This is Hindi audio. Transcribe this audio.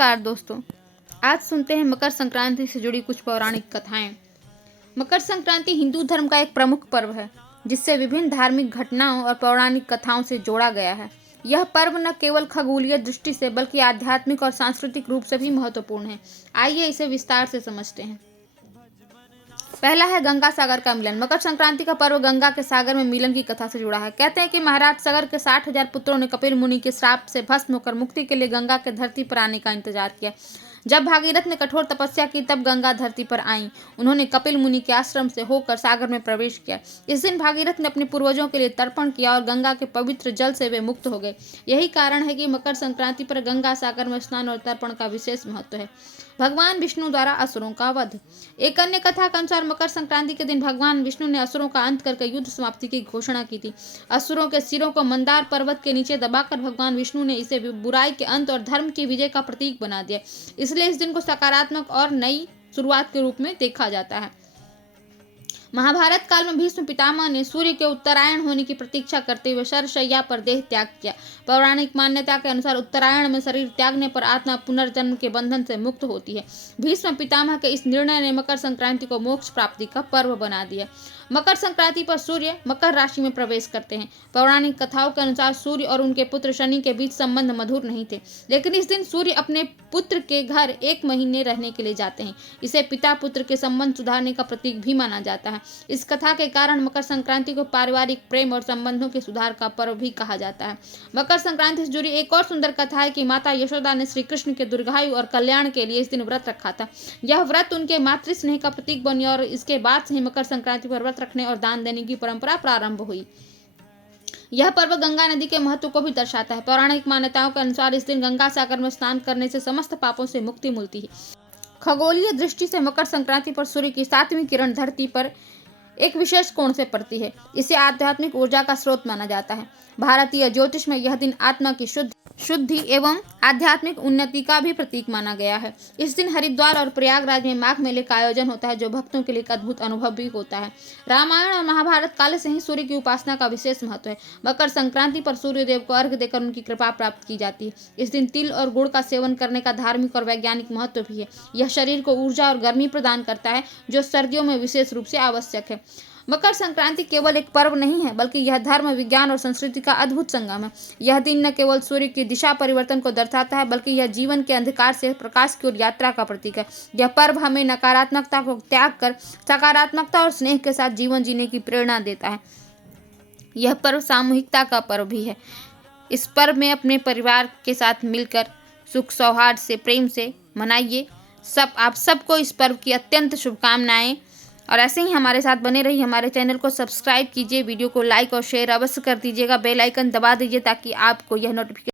नमस्कार दोस्तों, आज सुनते हैं मकर संक्रांति से जुड़ी कुछ पौराणिक कथाएं। मकर संक्रांति हिंदू धर्म का एक प्रमुख पर्व है जिससे विभिन्न धार्मिक घटनाओं और पौराणिक कथाओं से जोड़ा गया है। यह पर्व न केवल खगोलीय दृष्टि से बल्कि आध्यात्मिक और सांस्कृतिक रूप से भी महत्वपूर्ण है। आइए इसे विस्तार से समझते हैं। पहला है गंगा सागर का मिलन। मकर संक्रांति का पर्व गंगा के सागर में मिलन की कथा से जुड़ा है। कहते हैं कि महाराज सागर के 60,000 पुत्रों ने कपिल मुनि के श्राप से भस्म होकर मुक्ति के लिए गंगा के धरती पर आने का इंतजार किया। जब भागीरथ ने कठोर तपस्या की तब गंगा धरती पर आईं। उन्होंने कपिल मुनि के आश्रम से होकर सागर में प्रवेश किया। इस दिन भागीरथ ने अपने पूर्वजों के लिए तर्पण किया और गंगा के पवित्र जल से वे मुक्त हो गए। यही कारण है कि मकर संक्रांति पर गंगा सागर में स्नान और तर्पण का विशेष महत्व है। भगवान विष्णु द्वारा असुरों का वध। एक अन्य कथा के अनुसार मकर संक्रांति के दिन भगवान विष्णु ने असुरों का अंत करके युद्ध समाप्ति की घोषणा की थी। असुरों के सिरों को मंदार पर्वत के नीचे दबाकर भगवान विष्णु ने इसे बुराई के अंत और धर्म की विजय का प्रतीक बना दिया। इसलिए इस दिन को सकारात्मक और नई शुरुआत के रूप में देखा जाता है। महाभारत काल में भीष्म पितामह ने सूर्य के उत्तरायण होने की प्रतीक्षा करते हुए शरशय्या पर देह त्याग किया। पौराणिक मान्यता के अनुसार उत्तरायण में शरीर त्यागने पर आत्मा पुनर्जन्म के बंधन से मुक्त होती है। भीष्म पितामह के इस निर्णय ने मकर संक्रांति को मोक्ष प्राप्ति का पर्व बना दिया। मकर संक्रांति पर सूर्य मकर राशि में प्रवेश करते हैं। पौराणिक कथाओं के अनुसार सूर्य और उनके पुत्र शनि के बीच संबंध मधुर नहीं थे, लेकिन इस दिन सूर्य अपने पुत्र के घर 1 महीने रहने के लिए जाते हैं। इसे पिता पुत्र के संबंध सुधारने का प्रतीक भी माना जाता है। इस कथा के कारण मकर संक्रांति को पारिवारिक प्रेम और संबंधों के सुधार का पर्व भी कहा जाता है। मकर संक्रांति से जुड़ी एक और सुंदर कथा है कि माता यशोदा ने श्री कृष्ण के दीर्घायु और कल्याण के लिए इस दिन व्रत रखा था। यह व्रत उनके मातृ स्नेह का प्रतीक बनी और इसके बाद से ही मकर संक्रांति पर व्रत रखने और दान देने की परंपरा प्रारंभ हुई। यह पर्व गंगा नदी के महत्व को भी दर्शाता है। पौराणिक मान्यताओं के अनुसार इस दिन गंगा सागर में स्नान करने से समस्त पापों से मुक्ति मिलती है। खगोलीय दृष्टि से मकर संक्रांति पर सूर्य की 7वीं किरण धरती पर एक विशेष कोण से पड़ती है। इसे आध्यात्मिक ऊर्जा का स्रोत माना जाता है। भारतीय ज्योतिष में यह दिन आत्मा की शुद्धि एवं आध्यात्मिक उन्नति का भी प्रतीक माना गया है। इस दिन हरिद्वार और प्रयागराज में माघ मेले का आयोजन होता है, जो भक्तों के लिए एक अद्भुत अनुभव भी होता है। रामायण और महाभारत काल से ही सूर्य की उपासना का विशेष महत्व है। मकर संक्रांति पर सूर्य देव को अर्घ्य देकर उनकी कृपा प्राप्त की जाती है। इस दिन तिल और गुड़ का सेवन करने का धार्मिक और वैज्ञानिक महत्व भी है। यह शरीर को ऊर्जा और गर्मी प्रदान करता है, जो सर्दियों में विशेष रूप से आवश्यक है। मकर संक्रांति केवल एक पर्व नहीं है, बल्कि यह धर्म, विज्ञान और संस्कृति का अद्भुत संगम है। यह दिन न केवल सूर्य की दिशा परिवर्तन को दर्शाता है, बल्कि यह जीवन के अंधकार से प्रकाश की ओर यात्रा का प्रतीक है। यह पर्व हमें नकारात्मकता को त्याग कर सकारात्मकता और स्नेह के साथ जीवन जीने की प्रेरणा देता है। यह पर्व सामूहिकता का पर्व भी है। इस पर्व में अपने परिवार के साथ मिलकर सुख सौहार्द से, प्रेम से मनाइए। आप सबको इस पर्व की अत्यंत शुभकामनाएं। और ऐसे ही हमारे साथ बने रहिए। हमारे चैनल को सब्सक्राइब कीजिए, वीडियो को लाइक और शेयर अवश्य कर दीजिएगा, बेल आइकन दबा दीजिए ताकि आपको यह नोटिफिकेशन